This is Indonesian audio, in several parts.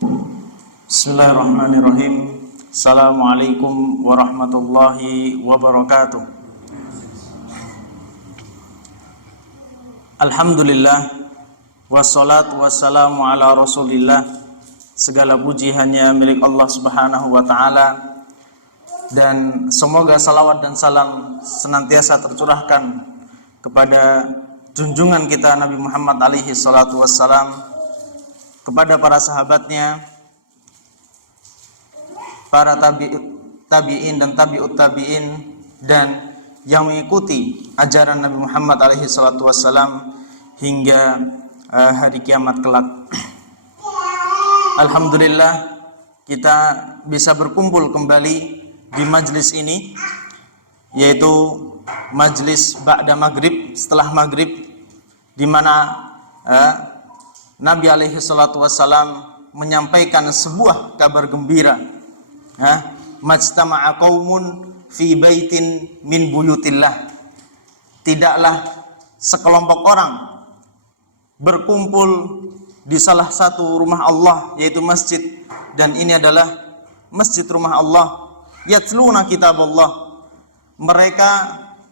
Bismillahirrahmanirrahim. Assalamualaikum warahmatullahi wabarakatuh. Alhamdulillah, wassalatu wassalamu ala rasulillah. Segala puji hanya milik Allah subhanahu wa ta'ala, dan semoga salawat dan salam senantiasa tercurahkan kepada junjungan kita Nabi Muhammad alaihi salatu wassalam, kepada para sahabatnya, para tabi'in dan tabi'ut tabi'in, dan yang mengikuti ajaran Nabi Muhammad alaihi salatu wassalam hingga hari kiamat kelak. Alhamdulillah, kita bisa berkumpul kembali di majlis ini, yaitu majlis ba'da maghrib, setelah maghrib, di mana Nabi alaihi salatu wassalam menyampaikan sebuah kabar gembira. Majtama'a qaumun fi baitin min buyutillah. Tidaklah sekelompok orang berkumpul di salah satu rumah Allah, yaitu masjid, dan ini adalah masjid rumah Allah. Yatluna kitab Allah. Mereka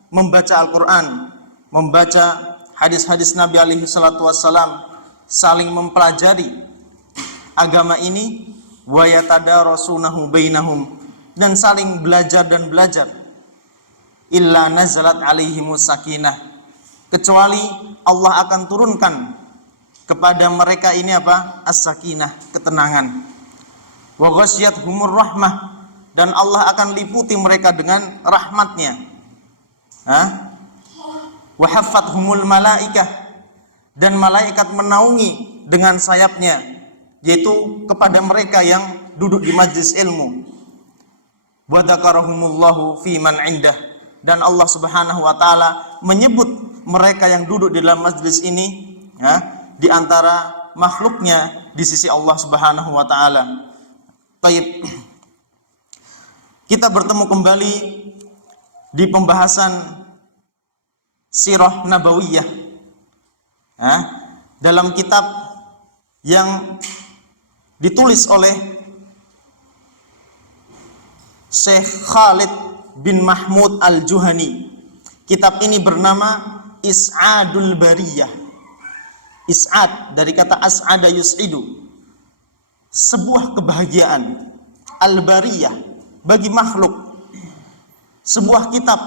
membaca Al-Quran, membaca hadis-hadis Nabi alaihi salatu wassalam, saling mempelajari agama ini, wa yatadarasunahu bainahum, dan saling belajar dan belajar. Illa nazalat alaihimus sakinah, kecuali Allah akan turunkan kepada mereka ini apa? As-sakinah, ketenangan. Wa ghasyiyatuhumur rahmah, dan Allah akan liputi mereka dengan rahmatnya. Wa haffathumul malaikah, dan malaikat menaungi dengan sayapnya, yaitu kepada mereka yang duduk di majlis ilmu. Wa dzakarahumullahu fi man indah, dan Allah Subhanahu wa taala menyebut mereka yang duduk di dalam majlis ini di antara makhluknya di sisi Allah Subhanahu wa taala. Baik. Kita bertemu kembali di pembahasan sirah nabawiyah dalam kitab yang ditulis oleh Syekh Khalid bin Mahmud Al-Juhani. Kitab ini bernama Is'adul Bariyah. Is'ad dari kata as'ada yus'idu, sebuah kebahagiaan. Al-Bariyah, bagi makhluk. Sebuah kitab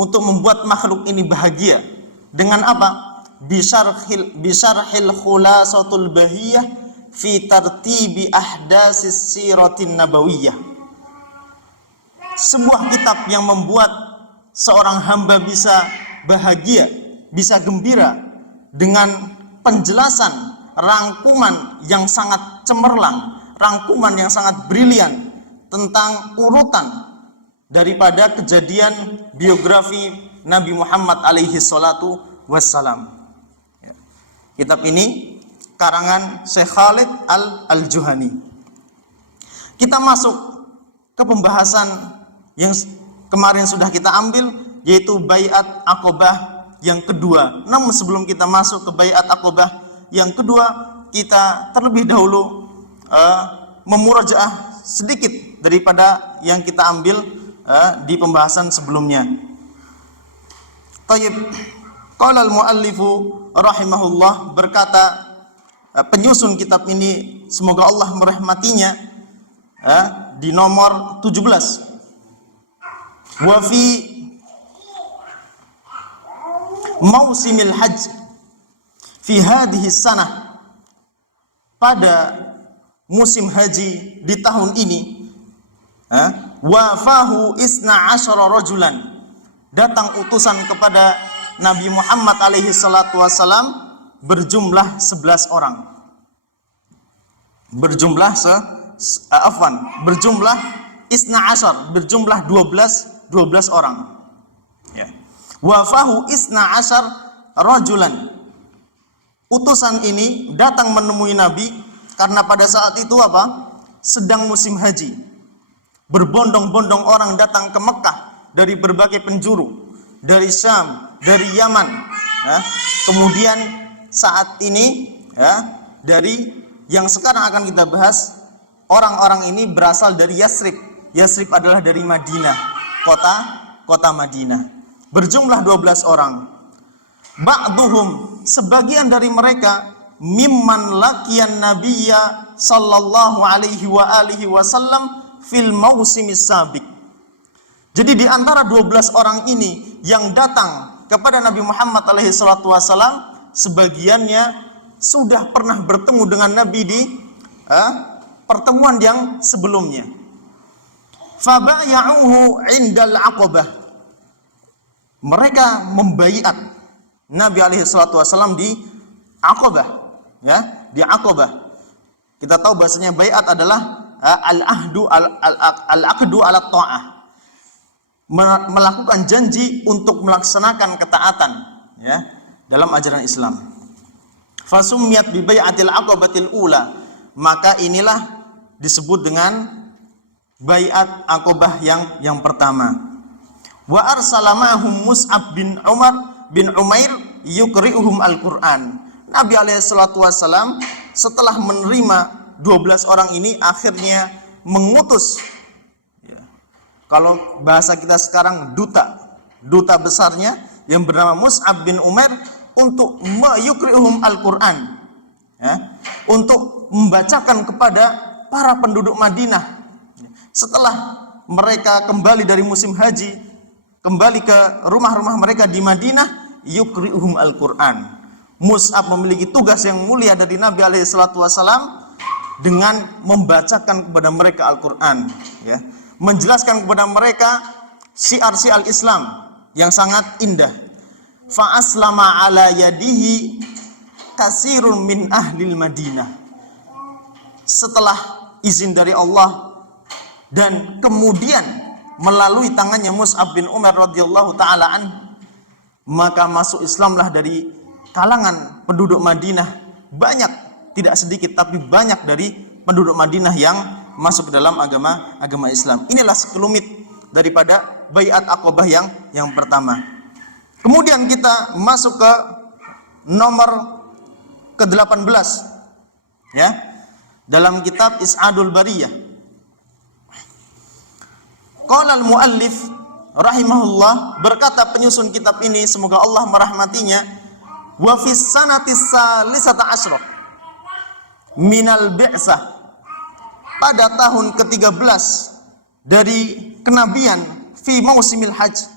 untuk membuat makhluk ini bahagia. Dengan apa? Bisarhil khulasatul bahiyah fi tartibi ahdasis siratin nabawiyah. Sebuah kitab yang membuat seorang hamba bisa bahagia, bisa gembira dengan penjelasan rangkuman yang sangat cemerlang, rangkuman yang sangat brilian tentang urutan daripada kejadian biografi Nabi Muhammad alaihi salatu wassalam. Kitab ini karangan Syekh Khalid Al-Juhani. Kita masuk ke pembahasan yang kemarin sudah kita ambil, yaitu Baiat Aqobah yang kedua. Namun sebelum kita masuk ke Baiat Aqobah yang kedua, kita terlebih dahulu memurajaah sedikit daripada yang kita ambil di pembahasan sebelumnya. Tayyib. Qala al-muallifu rahimahullah, berkata penyusun kitab ini, semoga Allah merahmatinya, di nomor 17. Wa fi mausimil hajj fi hadhihi sanah, pada musim haji di tahun ini, wafahu isna asyara rajulan, datang utusan kepada Nabi Muhammad alaihi salatu wassalam berjumlah 11 orang. Berjumlah isna asyar, berjumlah 12 orang. Ya. Wafahu isna asyar rajulan. Utusan ini datang menemui Nabi karena pada saat itu apa? Sedang musim haji. Berbondong-bondong orang datang ke Mekah dari berbagai penjuru, dari Syam, dari Yaman. Ya. Kemudian saat ini, ya, dari yang sekarang akan kita bahas, orang-orang ini berasal dari Yasrib. Yasrib adalah dari Madinah, kota Madinah. Berjumlah 12 orang. Ba'duhum, sebagian dari mereka, mimman laqiyan nabiyya sallallahu alaihi wa alihi wasallam fil mausimis sabiq. Jadi di antara 12 orang ini yang datang kepada Nabi Muhammad alaihi salatu wasallam, sebagiannya sudah pernah bertemu dengan Nabi di pertemuan yang sebelumnya. Fabaya'uhu 'indal 'Aqabah. Mereka membaiat Nabi alaihi salatu wasallam di Aqabah, ya, di Aqabah. Kita tahu bahasanya baiat adalah al-aqdu ala ta'ah. Melakukan janji untuk melaksanakan ketaatan, ya, dalam ajaran Islam. Fasumiyat bi bai'atil aqabatil ula. Maka inilah disebut dengan baiat Aqabah yang pertama. Wa arsala ma'hum Mus'ab bin Umair yuqri'uhum al-Qur'an. Nabi alaihi salatu wasallam setelah menerima 12 orang ini akhirnya mengutus, ya, kalau bahasa kita sekarang duta besarnya yang bernama Mus'ab bin Umair untuk yuqri'uhum al-Qur'an, ya, untuk membacakan kepada para penduduk Madinah. Setelah mereka kembali dari musim haji, kembali ke rumah-rumah mereka di Madinah, yuqri'uhum al-Qur'an. Mus'ab memiliki tugas yang mulia dari Nabi alaihi salatu wasallam dengan membacakan kepada mereka Al-Qur'an, ya, menjelaskan kepada mereka syiar-syiar Islam yang sangat indah. Fa aslama ala yadihi kasirun min ahlil Madinah. Setelah izin dari Allah dan kemudian melalui tangannya Mus'ab bin Umar radhiyallahu taala an, maka masuk Islamlah dari kalangan penduduk Madinah banyak, tidak sedikit tapi banyak dari penduduk Madinah yang masuk ke dalam agama Islam. Inilah sekelumit daripada baiat Aqabah yang pertama. Kemudian kita masuk ke nomor ke-18, ya, dalam kitab Is'adul Bariyah. Qala al-muallif rahimahullah, berkata penyusun kitab ini, semoga Allah merahmatinya, wa fis sanatis salisata asyrah minal bi'sah, pada tahun ke-13 dari kenabian, fi mausimil hajj,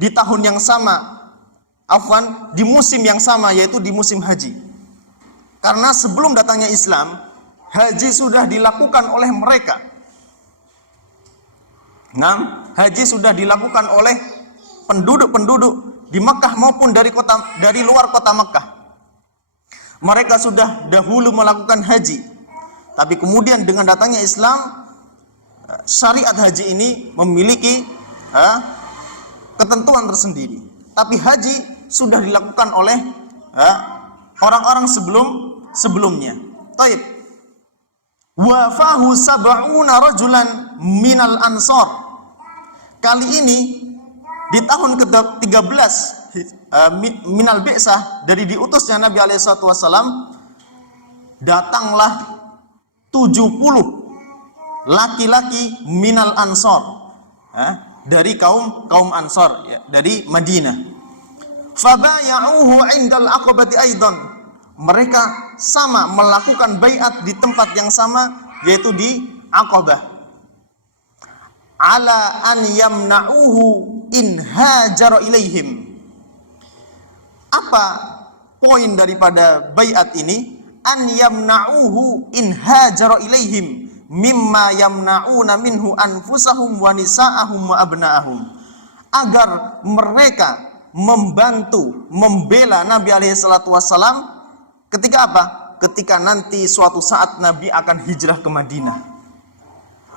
di tahun yang sama, di musim yang sama, yaitu di musim haji. Karena sebelum datangnya Islam, haji sudah dilakukan oleh mereka. Nah, haji sudah dilakukan oleh penduduk-penduduk di Makkah maupun dari luar kota Makkah. Mereka sudah dahulu melakukan haji. Tapi kemudian dengan datangnya Islam, syariat haji ini memiliki ketentuan tersendiri. Tapi haji sudah dilakukan oleh orang-orang sebelumnya. Taib. Wa fahu sab'una rajulan minal ansor. Kali ini di tahun ke-13 minal bi'sah, dari diutusnya Nabi alaihi salatu wasallam, datanglah 70 laki-laki minal ansor, dari kaum Ansor, ya, dari Madinah. Fabaya'uhu 'indal aqabati aidan. Mereka sama melakukan baiat di tempat yang sama, yaitu di Aqabah. Ala an yamna'uhu in hajara ilaihim. Apa poin daripada baiat ini? An yamna'uhu in hajara ilaihim mimma yamna'una minhu anfusahum wa nisa'ahum wa abna'ahum. Agar mereka membantu, membela Nabi alaihi salatu wassalam ketika apa? Ketika nanti suatu saat Nabi akan hijrah ke Madinah.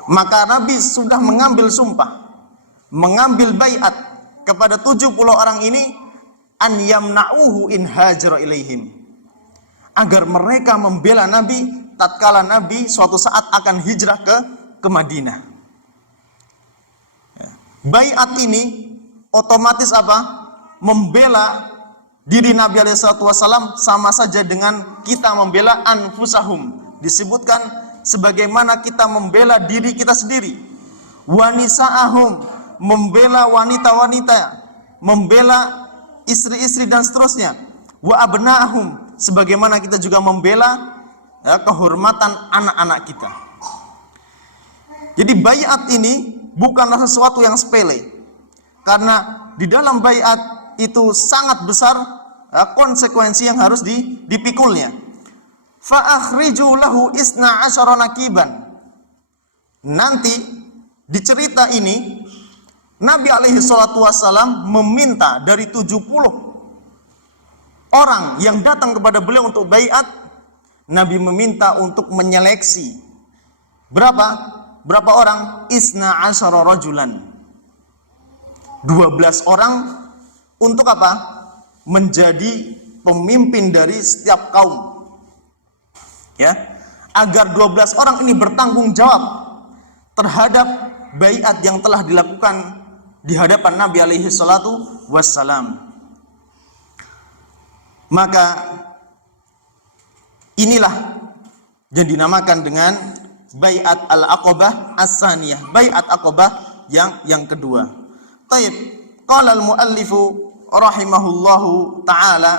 Maka Nabi sudah mengambil sumpah, mengambil baiat kepada 70 orang ini, an yamna'uhu in hajara ilaihim, agar mereka membela Nabi tatkala Nabi suatu saat akan hijrah ke Madinah. Baiat ini otomatis apa? Membela diri Nabi alaihi salatu wasallam sama saja dengan kita membela anfusahum. Disebutkan sebagaimana kita membela diri kita sendiri. Wa nisa'ahum, membela wanita-wanita, membela istri-istri dan seterusnya. Wa abna'ahum, sebagaimana kita juga membela kehormatan anak-anak kita. Jadi baiat ini bukanlah sesuatu yang sepele, karena di dalam baiat itu sangat besar konsekuensi yang harus dipikulnya. Fa akhriju lahu isna asyara nakiban. Nanti di cerita ini Nabi alaihi salatu wassalam meminta dari 70 orang yang datang kepada beliau untuk baiat, Nabi meminta untuk menyeleksi berapa orang? Isna asyara rajulan, 12 orang untuk apa? Menjadi pemimpin dari setiap kaum, ya, agar 12 orang ini bertanggung jawab terhadap baiat yang telah dilakukan di hadapan Nabi alaihi salatu wassalam. Maka inilah yang dinamakan dengan baiat al-aqabah as-saniyah, baiat aqabah yang kedua. Taib, qala al-muallifu rahimahullahu ta'ala,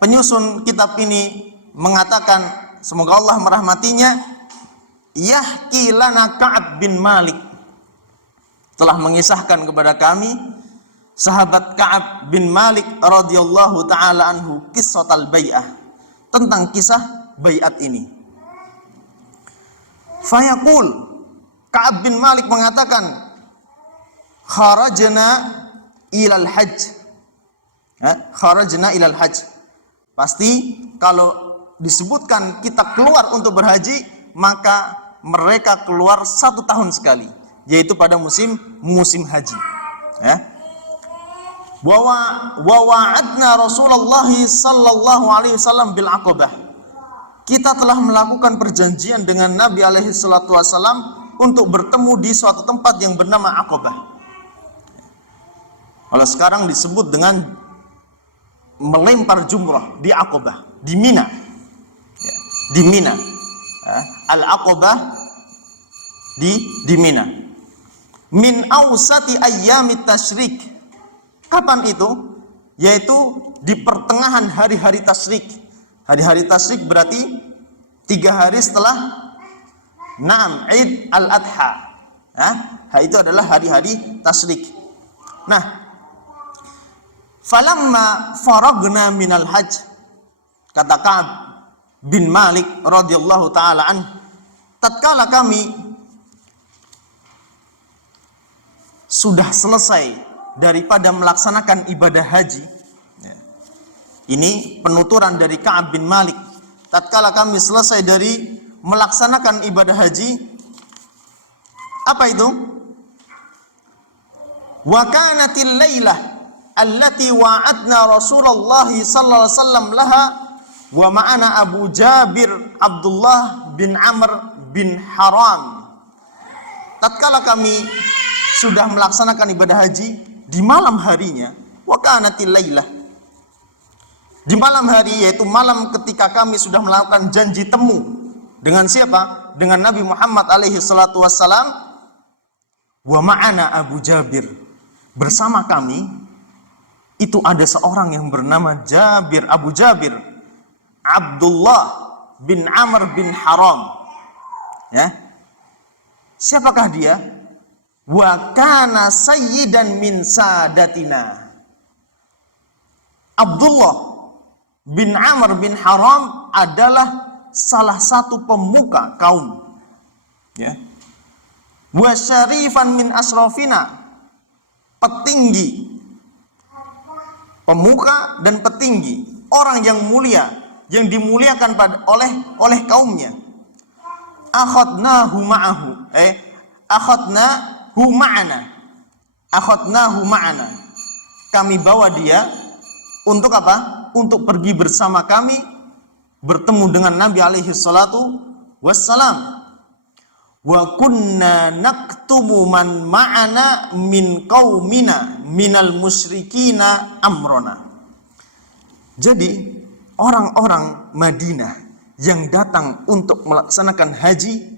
penyusun kitab ini mengatakan, semoga Allah merahmatinya, yahki lana Ka'ab bin Malik, telah mengisahkan kepada kami sahabat Ka'ab bin Malik radhiyallahu ta'ala anhu qissatal bai'ah, tentang kisah baiat ini. Fayaqul, Ka'ab bin Malik mengatakan, kharajna ilal hajj. Kharajna ilal hajj. Pasti kalau disebutkan kita keluar untuk berhaji, maka mereka keluar 1 tahun sekali, yaitu pada musim haji. Wa wa'adna Rasulullah sallallahu alaihi wasallam bil aqabah. Kita telah melakukan perjanjian dengan Nabi alaihi salatu wasallam untuk bertemu di suatu tempat yang bernama Aqabah. Kalau sekarang disebut dengan melempar jumrah di Aqabah, di Mina. Ya, di Mina. Al-Aqabah di Mina. Min awsati ayyamit tasyrik. Kapan itu? Yaitu di pertengahan hari-hari tasyrik. Hari-hari tasyrik berarti 3 hari setelah Eid al-Adha. Itu adalah hari-hari tasyrik. Nah, falamma faragna minal hajj, kata Ka'ab bin Malik radhiyallahu taala an, tatkala kami sudah selesai daripada melaksanakan ibadah haji. Ini penuturan dari Ka'ab bin Malik. Tatkala kami selesai dari melaksanakan ibadah haji, apa itu? Wa kanatil lailah allati wa'adna Rasulullah sallallahu alaihi wasallam laha wa ma'ana Abu Jabir Abdullah bin Amr bin Haram. Tatkala kami sudah melaksanakan ibadah haji, di malam harinya, wa kanatil lailah, di malam hari, yaitu malam ketika kami sudah melakukan janji temu dengan siapa? Dengan Nabi Muhammad alaihi salatu wassalam. Wa ma'ana Abu Jabir, bersama kami itu ada seorang yang bernama Jabir, Abu Jabir Abdullah bin Amr bin Haram. Ya. Siapakah dia? Wa kana sayyidan min sadatina. Abdullah bin Amr bin Haram adalah salah satu pemuka kaum, ya. Wa syarifan min asrafina, petinggi, pemuka dan petinggi, orang yang mulia, yang dimuliakan oleh kaumnya. Akhadnahu ma'ahu, akhadnahu ma'ana, akhadnahu ma'ana, kami bawa dia untuk apa? Untuk pergi bersama kami bertemu dengan Nabi alaihi salatu wassalam. Wa kunna naktumu man ma'ana min qaumina minal musyrikina amrona. Jadi orang-orang Madinah yang datang untuk melaksanakan haji,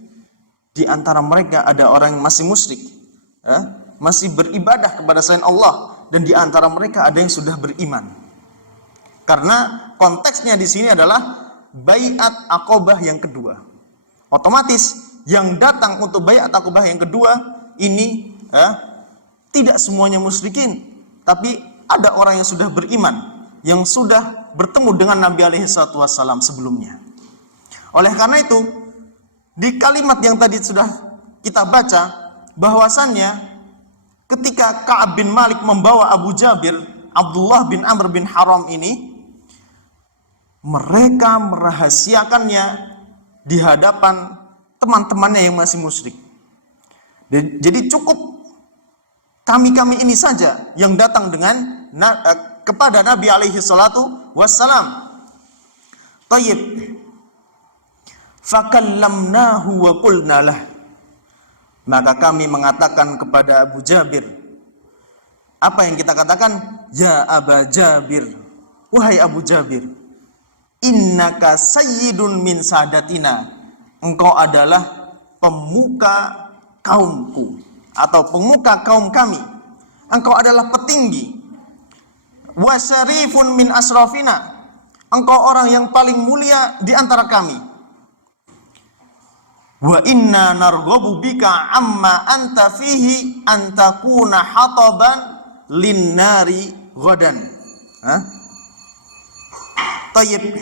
di antara mereka ada orang yang masih musyrik, masih beribadah kepada selain Allah, dan di antara mereka ada yang sudah beriman. Karena konteksnya di sini adalah baiat Aqabah yang kedua. Otomatis yang datang untuk baiat Aqabah yang kedua ini tidak semuanya musyrikin, tapi ada orang yang sudah beriman, yang sudah bertemu dengan Nabi alaihi salatu wassalam sebelumnya. Oleh karena itu, di kalimat yang tadi sudah kita baca, bahwasannya ketika Ka'ab bin Malik membawa Abu Jabir, Abdullah bin Amr bin Haram ini, mereka merahasiakannya di hadapan teman-temannya yang masih musyrik. Jadi cukup kami-kami ini saja yang datang dengan kepada Nabi alaihi salatu wassalam. Tayyib. Fakallamnahu wa qulna lah. Maka kami mengatakan kepada Abu Jabir, apa yang kita katakan? Ya Aba Jabir, wahai Abu Jabir, innaka sayyidun min sadatina. Engkau adalah pemuka kaumku, atau pemuka kaum kami. Engkau adalah petinggi. Wa syarifun min asrafina. Engkau orang yang paling mulia di antara kami. Wa inna narghabu bika amma anta fihi an takuna hataban linnari ghadan. Tayyib.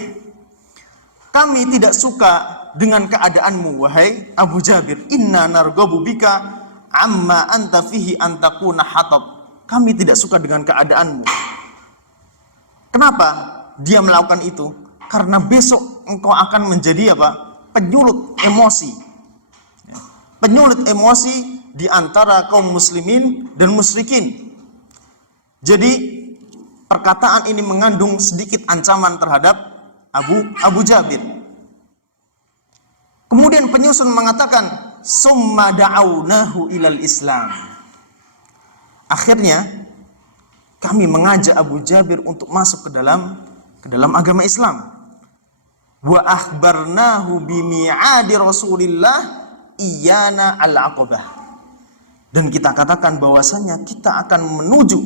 Kami tidak suka dengan keadaanmu, wahai Abu Jabir. Inna narghabu bika amma anta fihi an takuna hatab. Kami tidak suka dengan keadaanmu. Kenapa dia melakukan itu? Karena besok engkau akan menjadi apa? Penyulut emosi. Penyulit emosi di antara kaum muslimin dan musyrikin. Jadi perkataan ini mengandung sedikit ancaman terhadap Abu Jabir. Kemudian penyusun mengatakan, summa da'awnahu ilal Islam. Akhirnya kami mengajak Abu Jabir untuk masuk ke dalam agama Islam. Wa akhbarnahu bimi'adi Rasulillah iyana al-Aqabah. Dan kita katakan bahwasanya kita akan menuju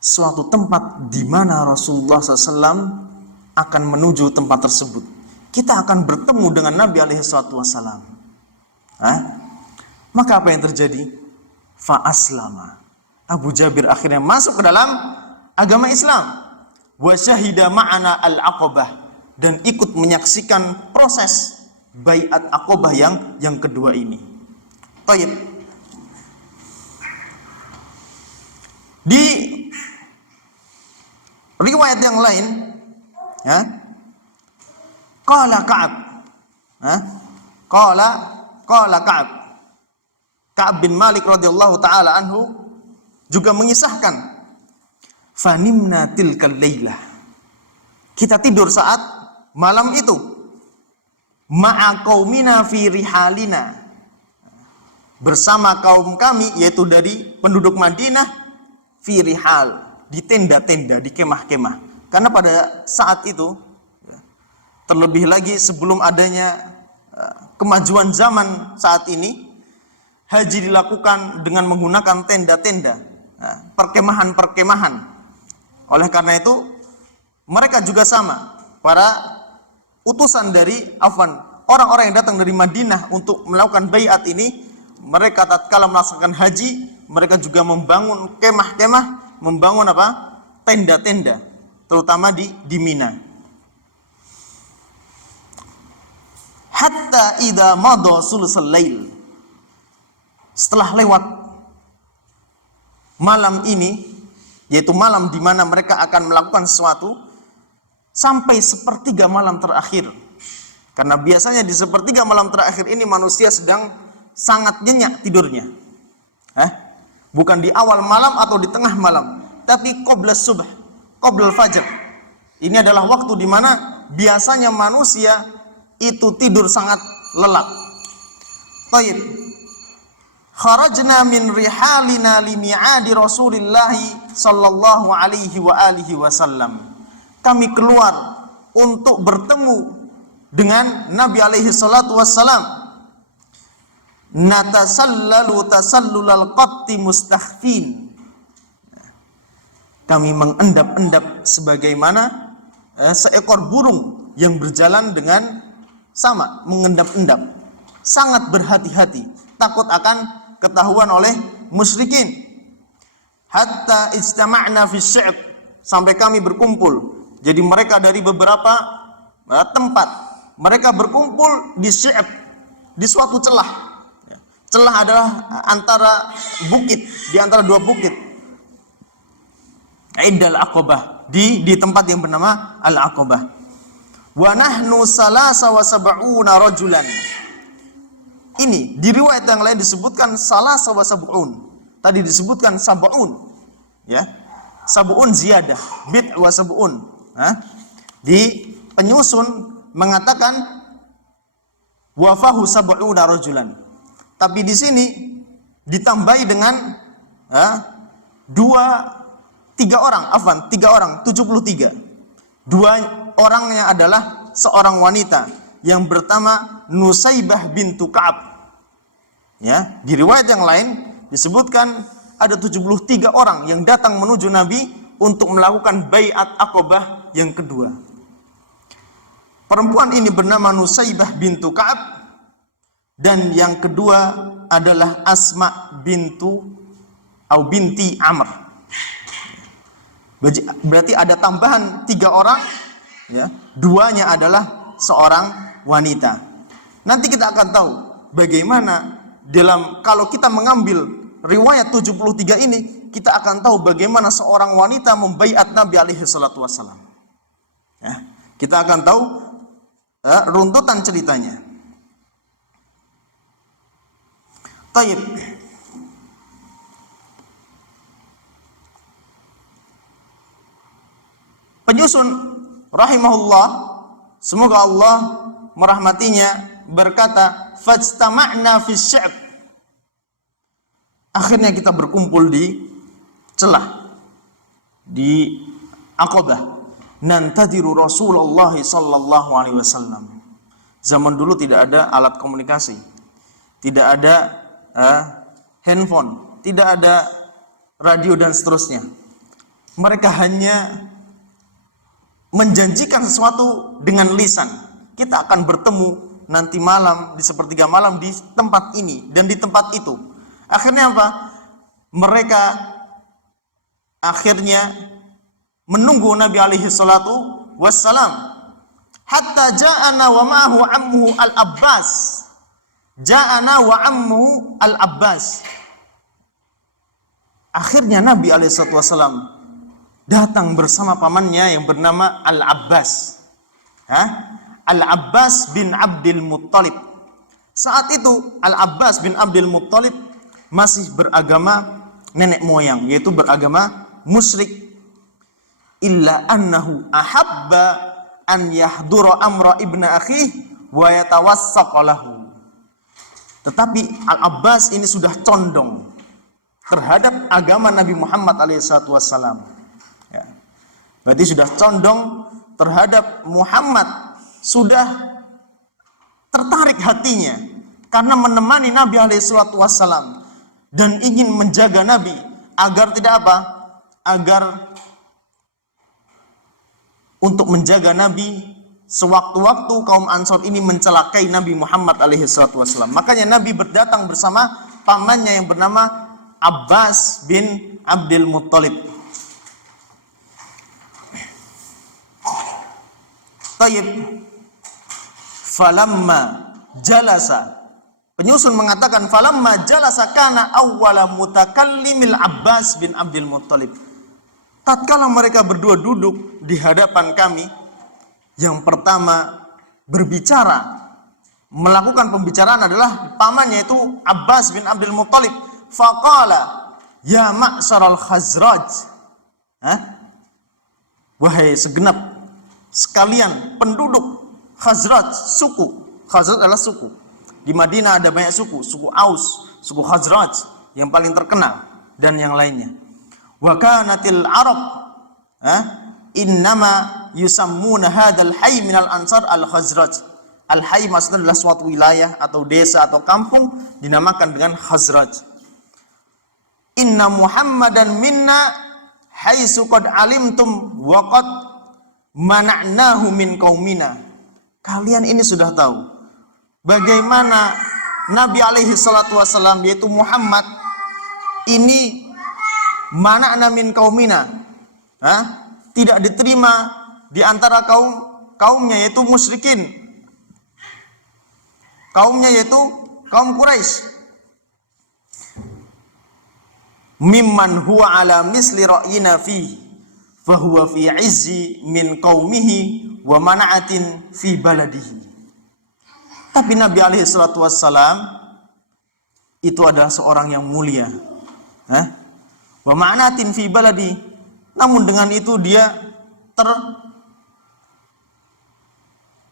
suatu tempat di mana Rasulullah SAW akan menuju tempat tersebut. Kita akan bertemu dengan Nabi alaihi salatu wassalam. Maka apa yang terjadi? Fa aslama. Abu Jabir akhirnya masuk ke dalam agama Islam. Wa syahida ma'ana al-Aqabah, dan ikut menyaksikan proses baiat Aqabah yang kedua ini. Baik. Di riwayat yang lain, qala Ka'ab, qala Ka'ab bin Malik radhiyallahu taala anhu juga mengisahkan, fanimna tilkal lailah. Kita tidur saat malam itu. Ma'a qaumina fi rihalina, bersama kaum kami, yaitu dari penduduk Madinah, fi rihal, di tenda-tenda, di kemah-kemah. Karena pada saat itu, terlebih lagi sebelum adanya kemajuan zaman saat ini, haji dilakukan dengan menggunakan tenda-tenda, perkemahan-perkemahan. Oleh karena itu, mereka juga sama, para utusan dari orang-orang yang datang dari Madinah untuk melakukan baiat ini, mereka tatkala melaksanakan haji, mereka juga membangun kemah-kemah, membangun tenda-tenda, terutama di Mina. Hatta idza madha sulusal lail. Setelah lewat malam ini, yaitu malam di mana mereka akan melakukan sesuatu, sampai sepertiga malam terakhir. Karena biasanya di sepertiga malam terakhir ini manusia sedang sangat nyenyak tidurnya. Bukan di awal malam atau di tengah malam, tapi qabla subh, qabla fajar. Ini adalah waktu di mana biasanya manusia itu tidur sangat lelap. Tayyib. Kharajna min rihalina li mi'adi Rasulillah sallallahu alaihi wa alihi wasallam. Kami keluar untuk bertemu dengan Nabi alaihi salatu wassalam. Natasallalu tasallulal qatti mustahfin. Kami mengendap-endap sebagaimana seekor burung yang berjalan dengan sama, mengendap-endap, sangat berhati-hati, takut akan ketahuan oleh musyrikin. Hatta istama'na fi syi'b, sampai kami berkumpul. Jadi mereka dari beberapa tempat, mereka berkumpul di syi'b, di suatu celah. Celah adalah antara bukit, di antara dua bukit. Indal Aqabah, di tempat yang bernama Al-Aqabah. Wa nahnu salasa wa sab'una rajulan. Ini di riwayat yang lain disebutkan salasa wa sab'un. Tadi disebutkan sab'un. Ya. Sab'un ziyadah, bid wa sab'un. Di penyusun mengatakan wafahu sab'una rajulan. Tapi di sini ditambahi dengan tiga orang, 73. Dua orangnya adalah seorang wanita yang bernama Nusaybah bintu Ka'ab. Ya, di riwayat yang lain disebutkan ada 73 orang yang datang menuju Nabi untuk melakukan baiat Aqabah yang kedua. Perempuan ini bernama Nusaybah bintu Ka'ab. Dan yang kedua adalah Asma binti Amr. Berarti ada tambahan 3 orang, ya. Duanya adalah seorang wanita. Nanti kita akan tahu bagaimana kalau kita mengambil riwayat 73 ini, kita akan tahu bagaimana seorang wanita membaiat Nabi alaihi salatu wassalam. Ya, kita akan tahu runtutan ceritanya. Taib. Penyusun rahimahullah, semoga Allah merahmatinya, berkata, fajtama'na fi syi'b. Akhirnya kita berkumpul di celah, di Aqabah. Nantadiru Rasulullah sallallahu alaihi wasallam. Zaman dulu tidak ada alat komunikasi, tidak ada handphone, tidak ada radio dan seterusnya. Mereka hanya menjanjikan sesuatu dengan lisan. Kita akan bertemu nanti malam di sepertiga malam di tempat ini dan di tempat itu. Akhirnya apa? Mereka akhirnya menunggu Nabi alaihi salatu wassalam hatta ja'ana wa ma'ahu ammuhu al-Abbas. Ja'ana wa ammu al-Abbas. Akhirnya Nabi alaihissalam datang bersama pamannya yang bernama Al-Abbas. Al-Abbas bin Abdul Muttalib. Saat itu Al-Abbas bin Abdul Muttalib masih beragama nenek moyang, yaitu beragama musyrik. Illa annahu ahabba an yahdura amra ibna akhih wa yatawassaqa lahu. Tetapi Al-Abbas ini sudah condong terhadap agama Nabi Muhammad alaihissalam. Ya. Berarti sudah condong terhadap Muhammad, sudah tertarik hatinya karena menemani Nabi alaihissalam dan ingin menjaga Nabi agar tidak apa? Agar untuk menjaga Nabi sewaktu-waktu kaum Ansor ini mencelakai Nabi Muhammad alaihissalam. Makanya Nabi berdatang bersama pamannya yang bernama Abbas bin Abdul Muttalib. Tayyib. Falamma jalasa. Penyusun mengatakan falamma jalasa kana awwala mutakallimil Abbas bin Abdul Muttalib. Tatkala mereka berdua duduk di hadapan kami, yang pertama berbicara, melakukan pembicaraan adalah pamannya, yaitu Abbas bin Abdul Muttalib. Faqala ya ma'syaral Khazraj. Wahai segenap sekalian penduduk Khazraj, suku. Khazraj adalah suku. Di Madinah ada banyak suku, suku Aus, suku Khazraj yang paling terkenal dan yang lainnya. Wa kanatil Arab innama yusammuna hadzal hayy minal ansar al Khazraj. Al-Hay maksudnya adalah suatu wilayah atau desa atau kampung dinamakan dengan Khazraj. Inna Muhammadan minna haitsu qad alimtum wa qad mana'nahu min qaumina. Kalian ini sudah tahu bagaimana Nabi alaihi salatu wasallam yaitu Muhammad ini mana'na min qaumina, tidak diterima di antara kaumnya yaitu musyrikin, kaumnya yaitu kaum Quraisy. Mimman huwa ala misli ra'yina fi fahuwa fi izzi min qaumihi wa mana'atin fi baladihi. Tapi Nabi alaihi salatu wassalam itu adalah seorang yang mulia, wa mana'atin fi baladi, namun dengan itu dia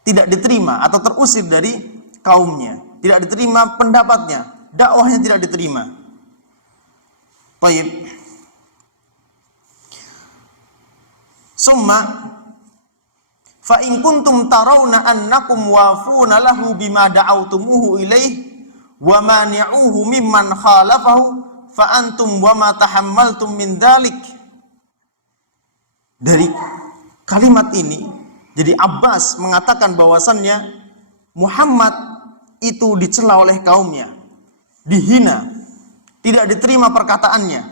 tidak diterima atau terusir dari kaumnya, tidak diterima pendapatnya, dakwahnya tidak diterima. Baik. Summa fa in kuntum tarawna annakum wafuna lahu bima da'awtumuhu ilaih wa mani'uhu mimman khalafahu fa antum wa ma tahammaltum min dzalik. Dari kalimat ini jadi Abbas mengatakan bahwasannya Muhammad itu dicela oleh kaumnya, dihina, tidak diterima perkataannya.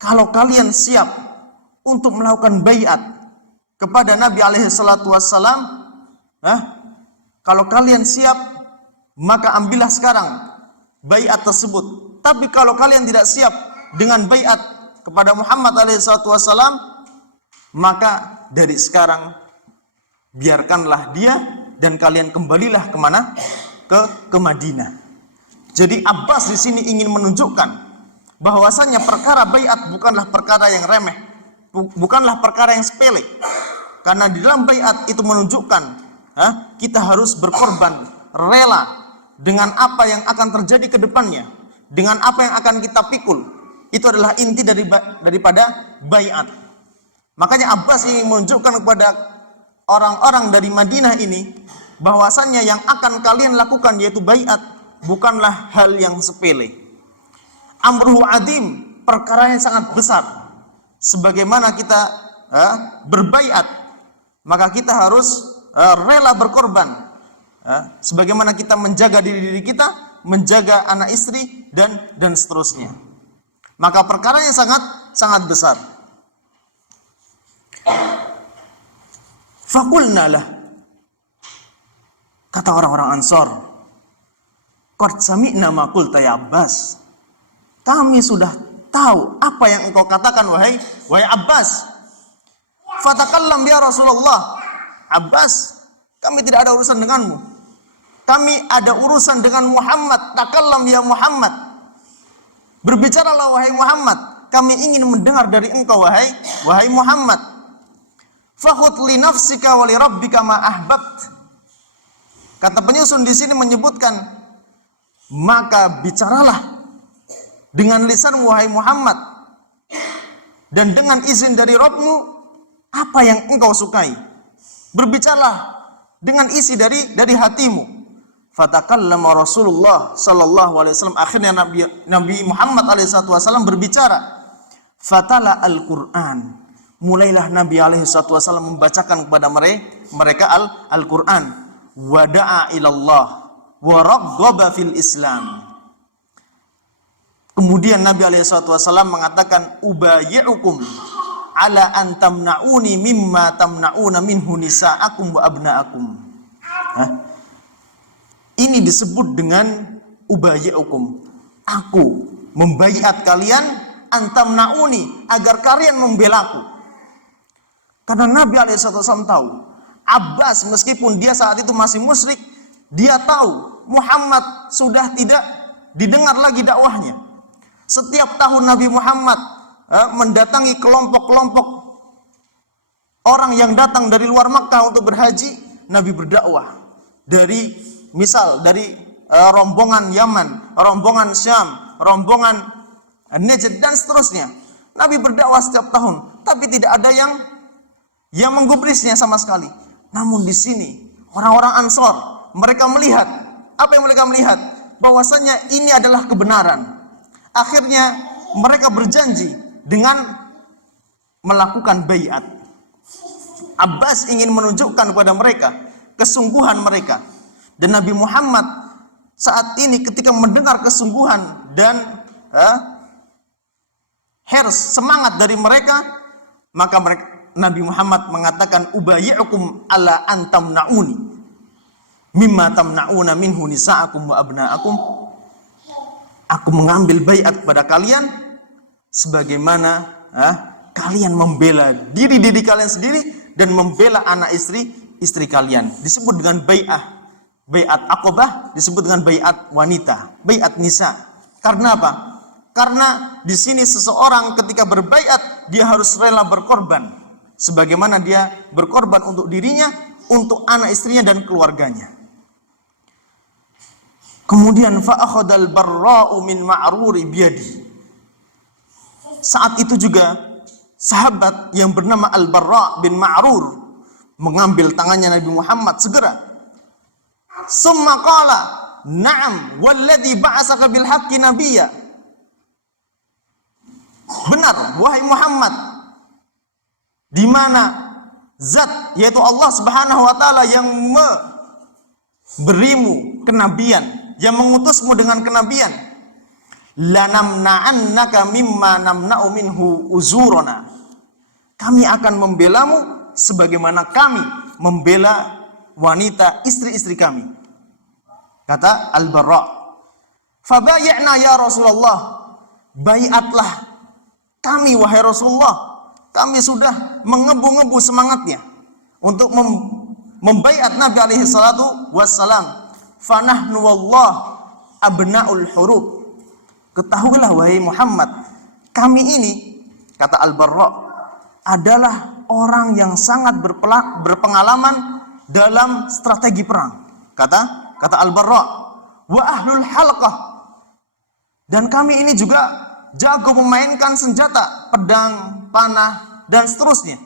Kalau kalian siap untuk melakukan baiat kepada Nabi alaihi salatu wassalam, kalau kalian siap, maka ambillah sekarang baiat tersebut. Tapi kalau kalian tidak siap dengan baiat kepada Muhammad alaihi salatu wassalam, maka dari sekarang biarkanlah dia dan kalian kembalilah kemana? Ke Madinah. Jadi Abbas di sini ingin menunjukkan bahwasannya perkara baiat bukanlah perkara yang remeh, bukanlah perkara yang sepele. Karena di dalam baiat itu menunjukkan kita harus berkorban, rela dengan apa yang akan terjadi ke depannya, dengan apa yang akan kita pikul. Itu adalah inti daripada baiat. Makanya Abbas ingin menunjukkan kepada orang-orang dari Madinah ini bahwasannya yang akan kalian lakukan yaitu baiat bukanlah hal yang sepele. Amruhu adim, perkara yang sangat besar. Sebagaimana kita berbaiat, maka kita harus rela berkorban. Sebagaimana kita menjaga diri kita, menjaga anak istri dan seterusnya. Maka perkara yang sangat besar. Fakulnalah, kata orang-orang Ansor, qad sami'na ma qulta ya Abbas. Kami sudah tahu apa yang engkau katakan wahai Abbas. Fatakallam ya Rasulullah. Abbas, kami tidak ada urusan denganmu. Kami ada urusan dengan Muhammad. Takallam ya Muhammad. Berbicaralah wahai Muhammad. Kami ingin mendengar dari engkau wahai Muhammad. Fakhud li nafsika wa li rabbika ma ahbabt. Kata penyusun di sini menyebutkan, maka bicaralah dengan lisan wahai Muhammad dan dengan izin dari Rabbmu apa yang engkau sukai. Berbicaralah dengan isi dari hatimu. Fatakallama Rasulullah sallallahu alaihi wasallam, akhirnya Nabi Muhammad alaihi wasallam berbicara. Fatala Al-Qur'an. Mulailah Nabi alaihi wasallam membacakan kepada mereka Al-Qur'an. Wada'a ilallah wa raghaba fil Islam. Kemudian Nabi alaihi wasallam mengatakan, ubayyi'ukum ala an tamna'uni mimma tamna'una minhu nisa'akum wa abna'akum. Ini disebut dengan ubayyi'ukum. Aku membaiat kalian an tamna'uni, agar kalian membelaku. Karena Nabi alaihi wasallam tahu, Abbas meskipun dia saat itu masih musyrik, dia tahu Muhammad sudah tidak didengar lagi dakwahnya. Setiap tahun Nabi Muhammad mendatangi kelompok-kelompok orang yang datang dari luar Makkah untuk berhaji, Nabi berdakwah. Dari rombongan Yaman, rombongan Syam, rombongan Najd dan seterusnya. Nabi berdakwah setiap tahun, tapi tidak ada yang menggubrisnya sama sekali. Namun di sini Orang-orang Ansor, mereka melihat, apa yang mereka melihat? Bahwasanya ini adalah kebenaran. Akhirnya mereka berjanji dengan melakukan baiat. Abbas ingin menunjukkan kepada mereka kesungguhan mereka. Dan Nabi Muhammad saat ini ketika mendengar kesungguhan dan semangat dari mereka, maka Nabi Muhammad mengatakan, ubayyi'ukum ala an tamna'uni mimma tamna'una minhu nisa'akum wa abna'akum. Aku mengambil baiat kepada kalian sebagaimana kalian membela diri kalian sendiri dan membela anak istri kalian. Disebut dengan baiat Aqabah, disebut dengan baiat wanita, baiat nisa. Karena apa? Karena di sini seseorang ketika berbaiat dia harus rela berkorban, sebagaimana dia berkorban untuk dirinya, untuk anak istrinya dan keluarganya. Kemudian fa'akhadal barra'u min ma'ruri biyadi. Saat itu juga sahabat yang bernama Al-Barra' bin Ma'rur mengambil tangannya Nabi Muhammad segera. Summa qala, "Na'am, walladzi ba'asaka bil haqqi nabiyya." Benar, wahai Muhammad, di mana zat yaitu Allah Subhanahu wa taala yang memberimu kenabian, yang mengutusmu dengan kenabian. Lanamna'annaka mimma namna'u minhu uzurana. Kami akan membelamu sebagaimana kami membela wanita istri-istri kami. Kata Al-Barra', fabay'na ya Rasulullah, baiatlah kami wahai Rasulullah. Kami sudah mengebu-ngebu semangatnya untuk membaiat Nabi alaihi salatu wassalam. Fanahnu wallah abna'ul hurub. Ketahuilah wahai Muhammad, kami ini, kata Al-Barra', adalah orang yang sangat berpengalaman dalam strategi perang. Kata Al-Barra', wa ahlul halqah, dan kami ini juga jago memainkan senjata, pedang, panah, dan seterusnya.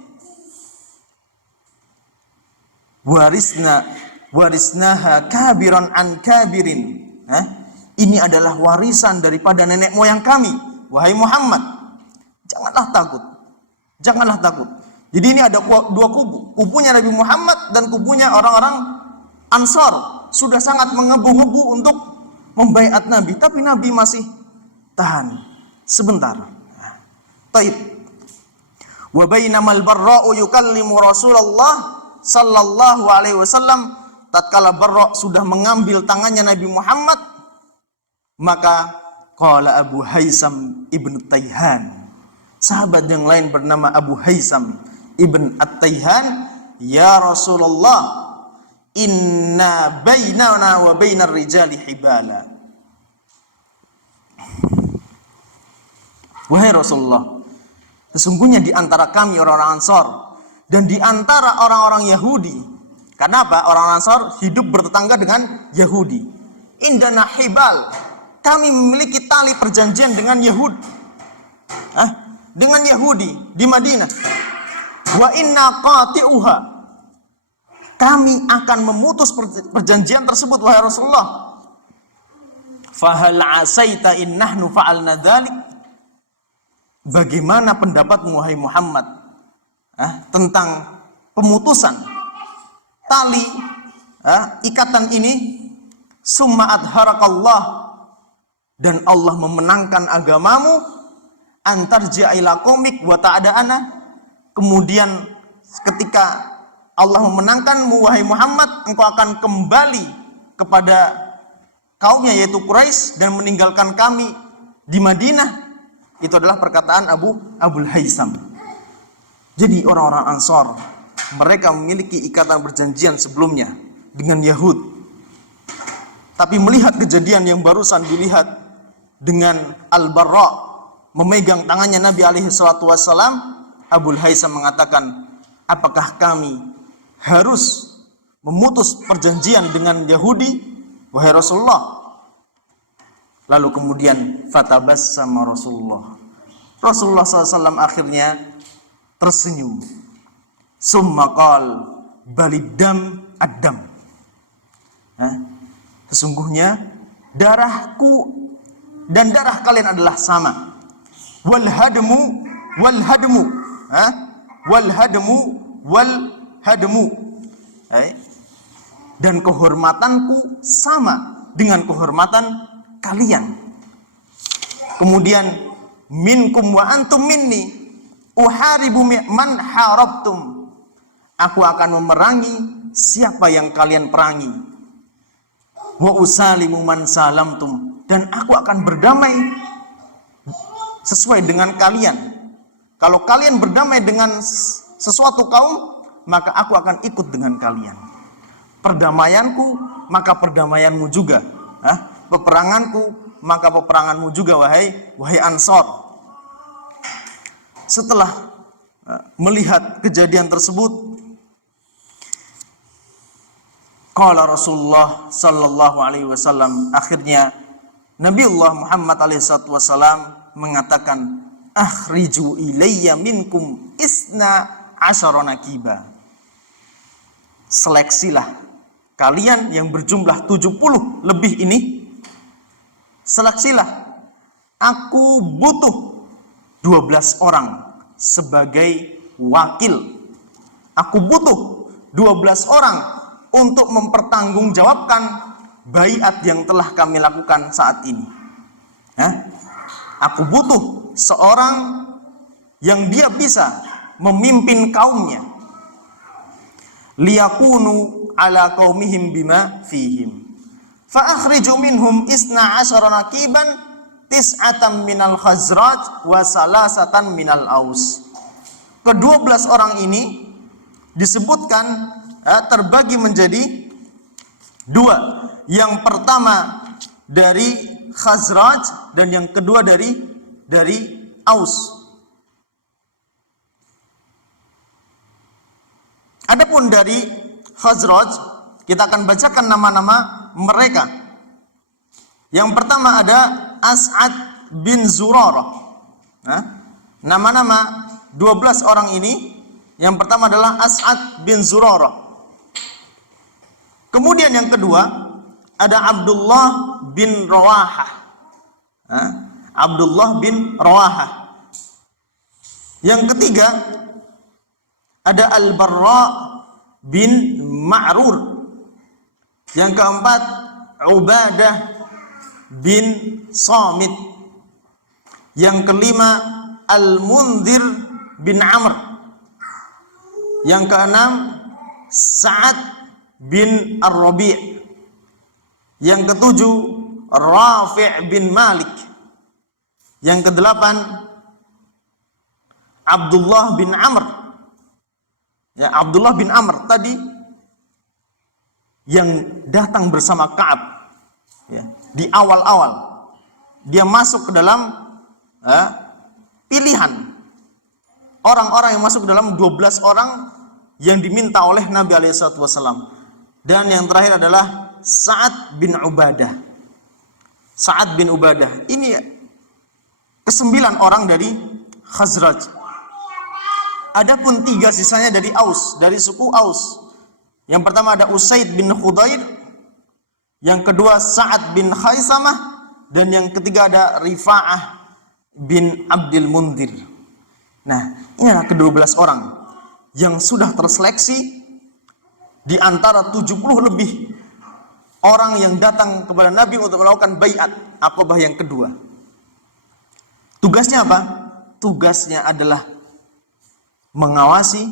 Warisnaha kabiran an kabirin. Ini adalah warisan daripada nenek moyang kami. Wahai Muhammad, janganlah takut. Jadi ini ada dua kubu, kubunya Nabi Muhammad dan kubunya orang-orang Ansar. Sudah sangat mengebu-ngebu untuk membaiat Nabi, tapi Nabi masih tahan sebentar. Taib. Wa bainamal barra'u yukallimu Rasulullah sallallahu alaihi wasallam, tatkala Barra' sudah mengambil tangannya Nabi Muhammad, maka qala Abu Haisam ibn Tayhan, sahabat yang lain bernama Abu Haisam ibn At-Tayhan, ya Rasulullah, inna bainana wa bainar rijali hibala. Wahai Rasulullah, sesungguhnya di antara kami orang-orang Ansar dan di antara orang-orang Yahudi. Kenapa? Orang Ansar hidup bertetangga dengan Yahudi. Indana hibal, kami memiliki tali perjanjian dengan Yahudi. Dengan Yahudi di Madinah. Wa inna qati'uha, kami akan memutus perjanjian tersebut wahai Rasulullah. Fahal asaita in nahnu fa'alna dzalik, bagaimana pendapatmu wahai Muhammad tentang pemutusan tali ikatan ini? Summa adharakallah, dan Allah memenangkan agamamu, antarji'a ila qaumik wa ta'da'ana, kemudian ketika Allah memenangkanmu wahai Muhammad, engkau akan kembali kepada kaumnya yaitu Quraisy dan meninggalkan kami di Madinah. Itu adalah perkataan Abul Haisam. Jadi orang-orang Ansar, mereka memiliki ikatan perjanjian sebelumnya dengan Yahud. Tapi melihat kejadian yang barusan dilihat dengan Al-Barra' memegang tangannya Nabi alaihi salatu wassalam, Abul Haisam mengatakan, apakah kami harus memutus perjanjian dengan Yahudi wahai Rasulullah? Lalu kemudian fatabassama Rasulullah SAW akhirnya tersenyum. Summa qal balidam ad-dam, Sesungguhnya darahku dan darah kalian adalah sama. Wal hadmu wal hadmu. Wal hadmu wal hadmu. Dan kehormatanku sama dengan kehormatan kalian. Kemudian minkum wa antum minni uharibu man harabtum. Aku akan memerangi siapa yang kalian perangi. Wa usalimu man salamtum. Dan aku akan berdamai sesuai dengan kalian. Kalau kalian berdamai dengan sesuatu kaum, maka aku akan ikut dengan kalian. Perdamaianku, maka perdamaianmu juga. Peperanganku, maka peperanganmu juga, wahai Ansor. Setelah melihat kejadian tersebut, qala Rasulullah sallallahu alaihi wasallam, akhirnya Nabiullah Muhammad alaihi wasallam mengatakan, akhriju ilayya minkum isna asyara nakiba. Seleksilah kalian yang berjumlah 70 lebih ini, seleksilah. Aku butuh 12 orang sebagai wakil. Aku butuh 12 orang untuk mempertanggungjawabkan baiat yang telah kami lakukan saat ini. Aku butuh seorang yang dia bisa memimpin kaumnya. Liyakunu ala qaumihim bima fihim. Fa akhriju minhum isna asyara naqiban tis'atan minal Khazraj wa salasatan minal Aus. Ke-12 orang ini disebutkan terbagi menjadi 2. Yang pertama dari Khazraj dan yang kedua dari Aus. Adapun dari Khazraj, kita akan bacakan nama-nama mereka. Yang pertama ada As'ad bin Zurarah. Nama-nama 12 orang ini, yang pertama adalah As'ad bin Zurarah. Kemudian yang kedua ada Abdullah bin Rawahah. Abdullah bin Rawahah. Yang ketiga ada Al-Barra bin Ma'rur. Yang keempat Ubadah bin Samit. Yang kelima Al-Mundhir bin Amr. Yang keenam Sa'ad bin Ar-Rabi'. Yang ketujuh Rafi' bin Malik. Yang kedelapan Abdullah bin Amr. Abdullah bin Amr tadi yang datang bersama Ka'ab di awal-awal. Dia masuk ke dalam pilihan orang-orang yang masuk ke dalam 12 orang yang diminta oleh Nabi SAW. Dan yang terakhir adalah Sa'ad bin Ubadah. Sa'ad bin Ubadah ini ke-9 orang dari Khazraj. Adapun 3 sisanya dari Aus, dari suku Aus. Yang pertama ada Usaid bin Khudair, yang kedua Sa'ad bin Khaisamah, dan yang ketiga ada Rifa'ah bin Abdul Mundhir. Nah, ini adalah ke-12 orang yang sudah terseleksi di antara 70 lebih orang yang datang kepada Nabi untuk melakukan baiat Aqabah yang kedua. Tugasnya apa? Tugasnya adalah mengawasi,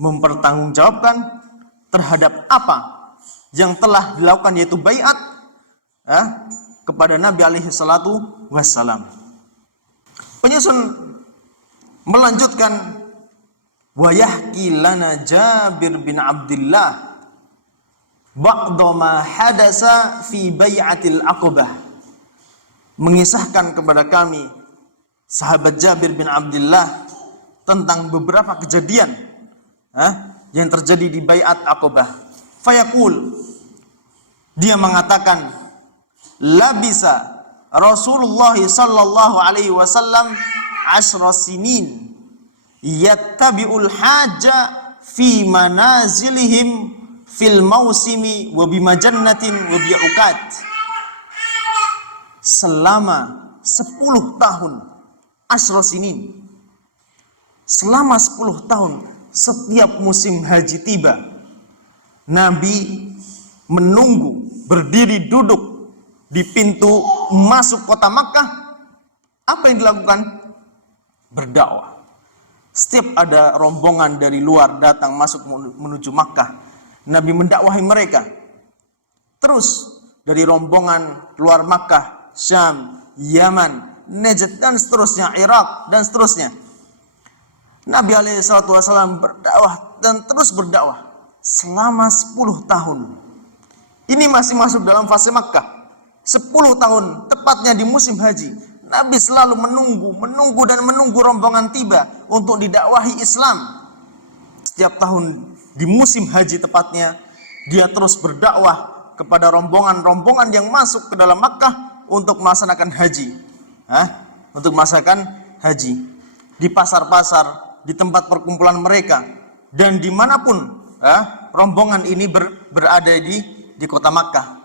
mempertanggungjawabkan terhadap apa yang telah dilakukan, yaitu baiat kepada Nabi alaihi salatu wassalam. Penyusun melanjutkan, wa yahki lana Jabir bin Abdullah ba'da ma hadasa fi bai'atil Aqabah. Mengisahkan kepada kami sahabat Jabir bin Abdullah tentang beberapa kejadian yang terjadi di baiat Aqabah. Fayaqul, dia mengatakan, labisa Rasulullah sallallahu alaihi wasallam 10 sinin yattabi'ul haja fi manazilihim fil mausimi wa bimajannatin wa bi'uqat. Selama 10 tahun, asyra sinin, selama 10 tahun, setiap musim haji tiba, Nabi menunggu, berdiri duduk di pintu masuk kota Makkah. Apa yang dilakukan? Berdakwah. Setiap ada rombongan dari luar datang masuk menuju Makkah, Nabi mendakwahi mereka. Terus dari rombongan luar Makkah, Syam, Yaman, Najd dan seterusnya, Irak dan seterusnya, Nabi SAW berdakwah dan terus berdakwah selama 10 tahun. Ini masih masuk dalam fase Makkah. 10 tahun, tepatnya di musim haji, Nabi selalu menunggu dan menunggu rombongan tiba untuk didakwahi Islam. Setiap tahun di musim haji tepatnya, dia terus berdakwah kepada rombongan-rombongan yang masuk ke dalam Makkah untuk melaksanakan haji. Untuk melaksanakan haji. Di pasar-pasar, di tempat perkumpulan mereka, dan dimanapun rombongan ini berada di kota Makkah.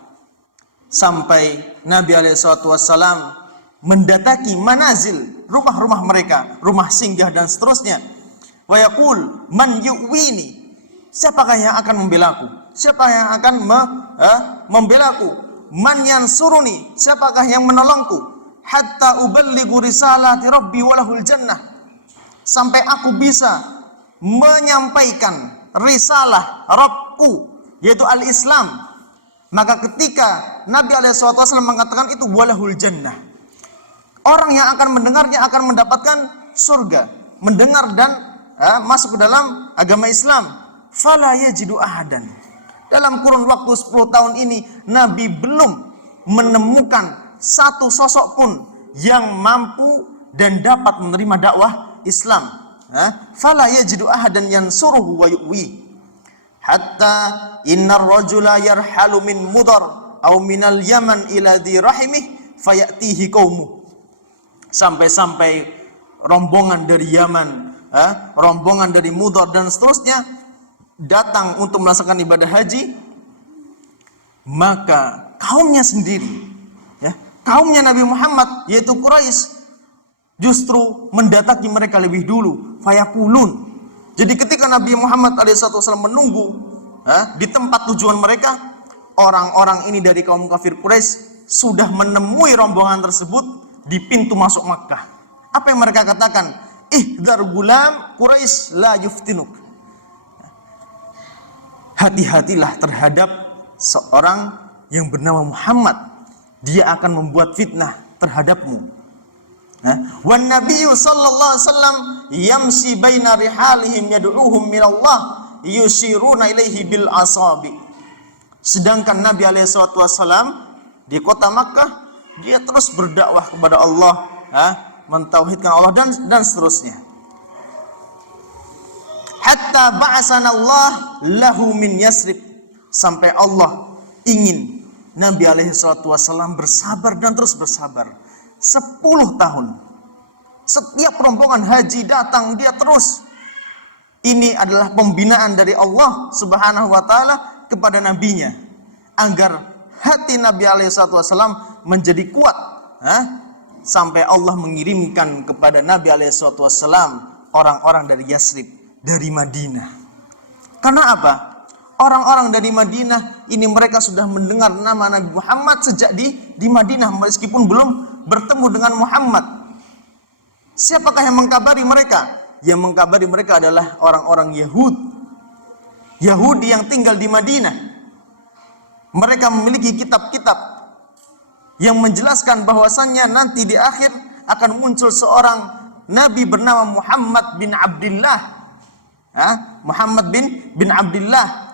Sampai Nabi SAW mendatangi manazil, rumah-rumah mereka, rumah singgah dan seterusnya. Wa yaqul man yu'wini, siapakah yang akan membelaku? Siapa yang akan membelaku? Man yansuruni, siapakah yang menolongku? Hatta uballighu risalati rabbi walahul jannah, sampai aku bisa menyampaikan risalah Rabbku, yaitu al-Islam. Maka ketika Nabi SAW mengatakan itu, walahul jannah, orang yang akan mendengarnya akan mendapatkan surga, mendengar dan masuk ke dalam agama Islam. Fala yajidu ahadan. Dalam kurun waktu 10 tahun ini, Nabi belum menemukan satu sosok pun yang mampu dan dapat menerima dakwah Islam. Fala yajidu ahadan yansuruhu wa yu'wi. Hatta innar rajula yarhalu min Mudar aw minal Yaman ila dhi rahimih fayatihi qaumuh. Sampai-sampai rombongan dari Yaman, rombongan dari Mudar dan seterusnya datang untuk melaksanakan ibadah haji, maka kaumnya sendiri, kaumnya Nabi Muhammad yaitu Quraisy justru mendatangi mereka lebih dulu. Fayakulun. Jadi ketika Nabi Muhammad SAW menunggu di tempat tujuan mereka, orang-orang ini dari kaum kafir Quraisy sudah menemui rombongan tersebut di pintu masuk Makkah. Apa yang mereka katakan? Ihdar gulam Quraisy la yuftinuk. Hati-hatilah terhadap seorang yang bernama Muhammad. Dia akan membuat fitnah terhadapmu. Wan Nabiyyu sallallahu alaihi wasallam yamsi baina rihalihim yad'uhum minallah yushiruna ilaihi bil asabi. Sedangkan Nabi alaihi wasallam di kota Makkah, dia terus berdakwah kepada Allah, mentauhidkan Allah dan seterusnya. Hatta ba'asana Allah lahu min Yasrib, sampai Allah ingin Nabi alaihi wasallam bersabar dan terus bersabar 10 tahun. Setiap rombongan haji datang, dia terus. Ini adalah pembinaan dari Allah Subhanahu wa taala kepada nabinya, agar hati Nabi alaihi wasallam menjadi kuat, sampai Allah mengirimkan kepada Nabi alaihi wasallam orang-orang dari Yasrib, dari Madinah. Karena apa? Orang-orang dari Madinah ini mereka sudah mendengar nama Nabi Muhammad sejak di Madinah, meskipun belum bertemu dengan Muhammad. Siapakah yang mengkabari mereka? Yang mengkabari mereka adalah orang-orang Yahudi yang tinggal di Madinah. Mereka memiliki kitab-kitab yang menjelaskan bahwasannya nanti di akhir akan muncul seorang nabi bernama Muhammad bin Abdullah. Muhammad bin Abdullah.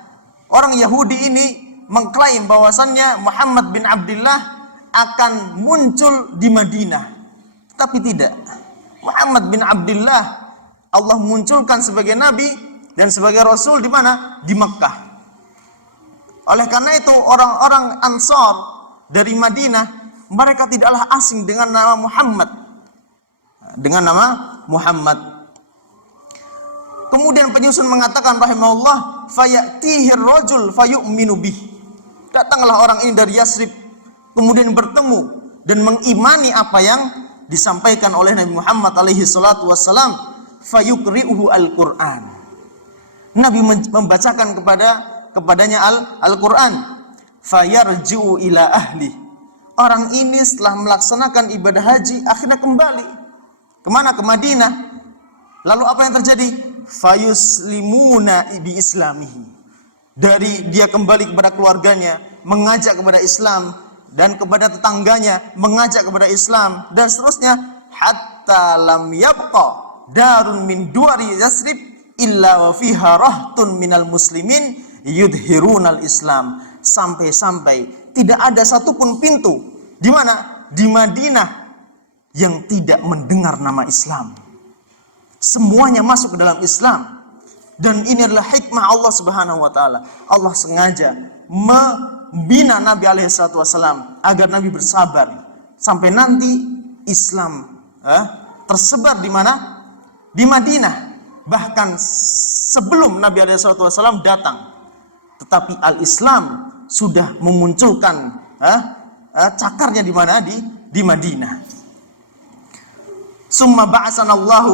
Orang Yahudi ini mengklaim bahwasannya Muhammad bin Abdullah akan muncul di Madinah. Tapi tidak. Muhammad bin Abdullah Allah munculkan sebagai nabi dan sebagai rasul di mana? Di Makkah. Oleh karena itu orang-orang Ansar dari Madinah, mereka tidaklah asing dengan nama Muhammad. Dengan nama Muhammad. Kemudian penyusun mengatakan rahimahullah, fayatihi ar-rajul fayu'minu bih. Datanglah orang ini dari Yasrib, kemudian bertemu dan mengimani apa yang disampaikan oleh Nabi Muhammad alaihi salatu wassalam, fayuqri'uhu al-Qur'an. Nabi membacakan kepadanya Al-Qur'an, fayarji'u ila ahli. Orang ini setelah melaksanakan ibadah haji akhirnya kembali kemana? Ke Madinah. Lalu apa yang terjadi? Fayuslimuna bi islamihi. Dari dia kembali kepada keluarganya, mengajak kepada Islam, dan kepada tetangganya mengajak kepada Islam, dan seterusnya, hatta lam yabqa darun min duari Yasrib illa wa fiha rahtun minal muslimin yudhirunal Islam. Sampai-sampai tidak ada satupun pintu di mana? Di Madinah yang tidak mendengar nama Islam. Semuanya masuk ke dalam Islam. Dan ini adalah hikmah Allah Subhanahu wa taala. Allah sengaja membina Nabi alaihi salatu wasallam agar Nabi bersabar sampai nanti Islam tersebar di mana? Di Madinah. Bahkan sebelum Nabi alaihi salatu wasallam datang. Tetapi al-Islam sudah memunculkan cakarnya di mana? Di Madinah. Summa ba'atsanallahu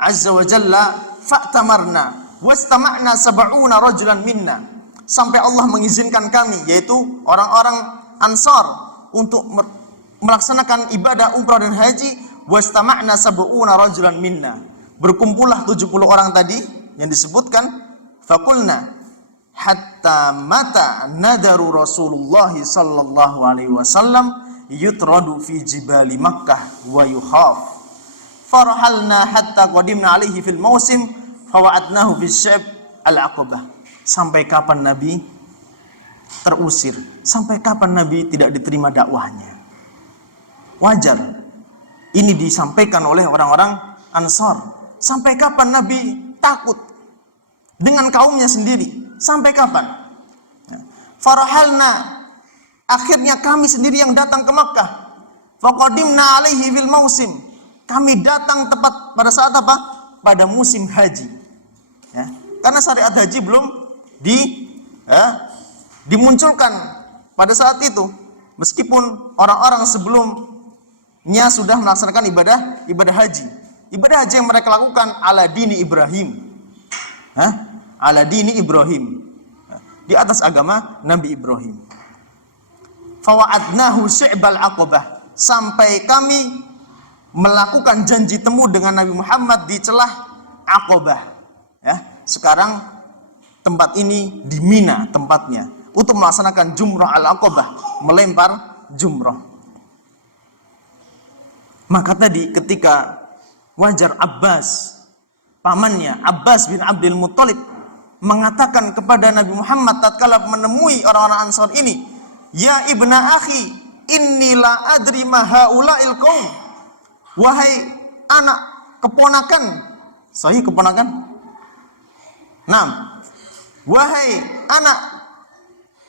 azza wa jalla fa'tamarna wastama'na sab'una rajulan minna. Sampai Allah mengizinkan kami, yaitu orang-orang Ansar, untuk melaksanakan ibadah umrah dan haji. Wastama'na sab'una rajulan minna. Berkumpullah 70 orang tadi yang disebutkan. Faqulna hatta mata nadaru Rasulullah sallallahu alaihi wasallam yutradu fi jibali Makkah wa yukhaf. Farahalna hatta qadimna alaihi fil mausim fawa'adnahu fi syab al-aqabah. Sampai kapan Nabi terusir? Sampai kapan Nabi tidak diterima dakwahnya? Wajar. Ini disampaikan oleh orang-orang Ansar. Sampai kapan Nabi takut dengan kaumnya sendiri? Sampai kapan? Farahalna, akhirnya kami sendiri yang datang ke Makkah. Faqadimna alaihi fil mausim. Kami datang tepat pada saat apa? Pada musim haji. Ya, karena syariat haji belum dimunculkan pada saat itu, meskipun orang-orang sebelumnya sudah melaksanakan ibadah haji yang mereka lakukan ala dini Ibrahim, ala dini Ibrahim, di atas agama Nabi Ibrahim. Fawa'adnahu sy'bal aqabah, sampai kami melakukan janji temu dengan Nabi Muhammad di celah Aqabah. Ya, sekarang tempat ini di Mina tempatnya untuk melaksanakan jumrah al-Aqabah, melempar jumrah. Maka tadi ketika wajar Abbas, pamannya Abbas bin Abdul Muttalib, mengatakan kepada Nabi Muhammad tatkala menemui orang-orang Ansar ini, ya ibna akhi, inni la adri ma haula'il qaum. Wahai anak keponakan, sahih keponakan? Wahai anak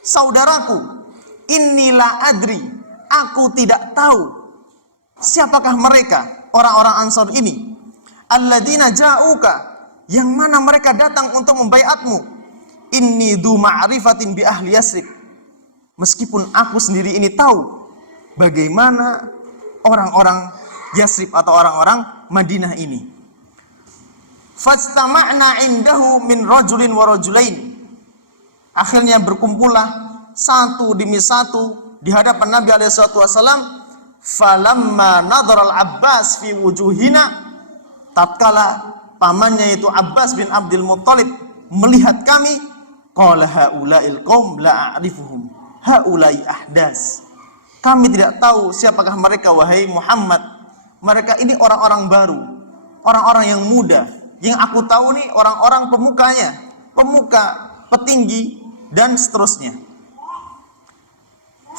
saudaraku, inilah adri, aku tidak tahu siapakah mereka orang-orang Ansar ini. Alladzina ja'uka, yang mana mereka datang untuk membaiatmu. Inni du ma'rifatin bi ahli Yasrib, meskipun aku sendiri ini tahu bagaimana orang-orang Yasrib atau orang-orang Madinah ini. Fastama'na indahu min rajulin wa rajulain. Akhirnya berkumpullah satu demi satu di hadapan Nabi alaihi salatu wasallam. Falamma nadhara al-Abbas fi wujuhina, tatkala pamannya itu Abbas bin Abdul Muttalib melihat kami, qala haula'il qaum la a'rifuhum haula'i ahdas. Kami tidak tahu siapakah mereka wahai Muhammad. Mereka ini orang-orang baru, orang-orang yang muda. Yang aku tahu nih orang-orang pemukanya, pemuka, petinggi, dan seterusnya.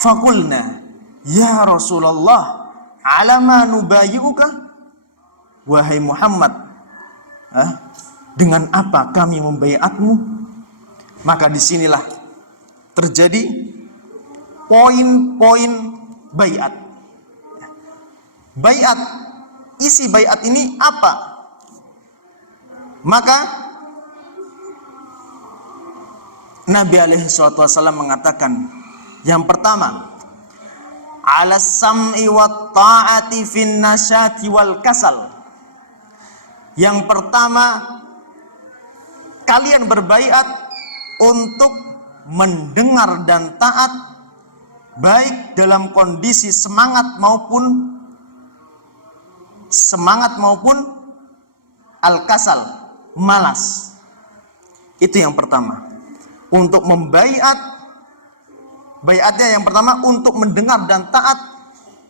Faqulna, ya Rasulullah, alama nubayyuka? Wahai Muhammad, dengan apa kami membaiatmu? Maka disinilah terjadi poin-poin baiat. Baiat, isi baiat ini apa? Maka Nabi alaihi salatu wasallam mengatakan, yang pertama, ala sam'i wat ta'ati fin nasyati wal kasal. Yang pertama, kalian berbaiat untuk mendengar dan taat, baik dalam kondisi semangat maupun al-kasal, malas. Itu yang pertama. Untuk membaiat, baiatnya yang pertama untuk mendengar dan taat,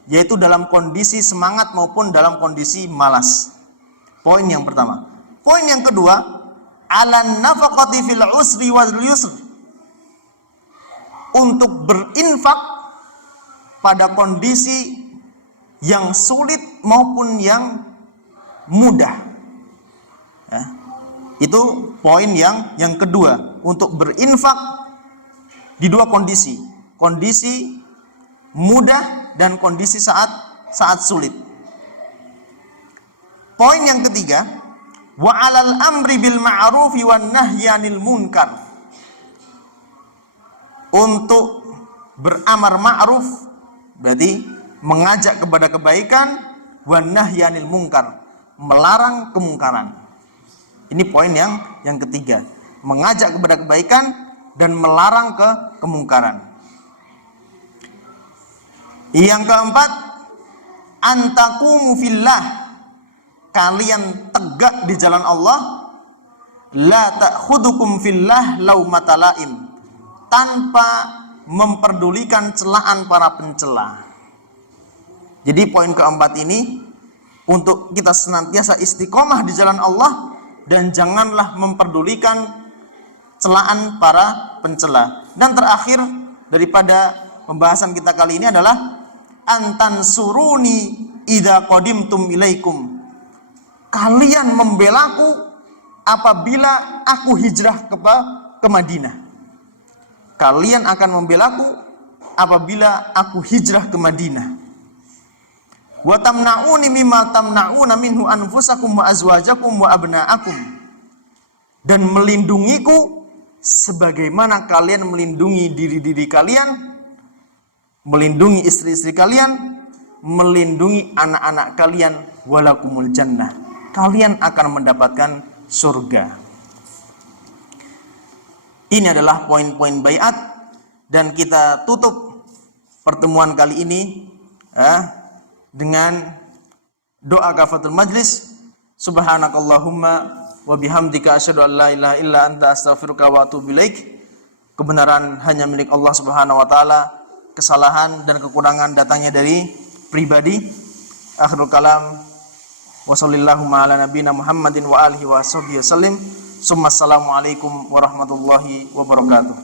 yaitu dalam kondisi semangat maupun dalam kondisi malas. Poin yang pertama. Poin yang kedua, alan nafaqati fil usri wal yusr. Untuk berinfak pada kondisi yang sulit maupun yang mudah. Ya. Itu poin yang kedua, untuk berinfak di dua kondisi, kondisi mudah dan kondisi saat sulit. Poin yang ketiga, wa 'alal amri bil ma'rufi wan nahyi 'anil munkar. Untuk beramar ma'ruf berarti mengajak kepada kebaikan, wan nahyi 'anil munkar, melarang kemungkaran. Ini poin yang ketiga, mengajak kepada kebaikan dan melarang kemungkaran. Yang keempat, antaqumu fillah, kalian tegak di jalan Allah, la ta'khudukum fillah laumata laim, tanpa memperdulikan celaan para pencela. Jadi poin keempat ini untuk kita senantiasa istiqomah di jalan Allah dan janganlah memperdulikan celaan para pencela. Dan terakhir daripada pembahasan kita kali ini adalah antansuruni idza qadimtum ilaikum. Kalian membelaku apabila aku hijrah ke Madinah. Kalian akan membelaku apabila aku hijrah ke Madinah. Wa tamna'uni mimma tamna'una minhu anfusakum wa azwajakum wa abna'akum. Dan melindungiku sebagaimana kalian melindungi diri-diri kalian, melindungi istri-istri kalian, melindungi anak-anak kalian, walakumul jannah. Kalian akan mendapatkan surga. Ini adalah poin-poin baiat, dan kita tutup pertemuan kali ini dengan doa kafatul majlis. Subhanakallahumma wa bihamdika asyhadu an la ilaha illa anta astaghfiruka wa atubu ilaik. Kebenaran hanya milik Allah Subhanahu wa taala, kesalahan dan kekurangan datangnya dari pribadi. Akhirul kalam, wa sallallahu ala nabiyina Muhammadin wa alihi wa sahbihi wasallim. Assalamualaikum warahmatullahi wabarakatuh.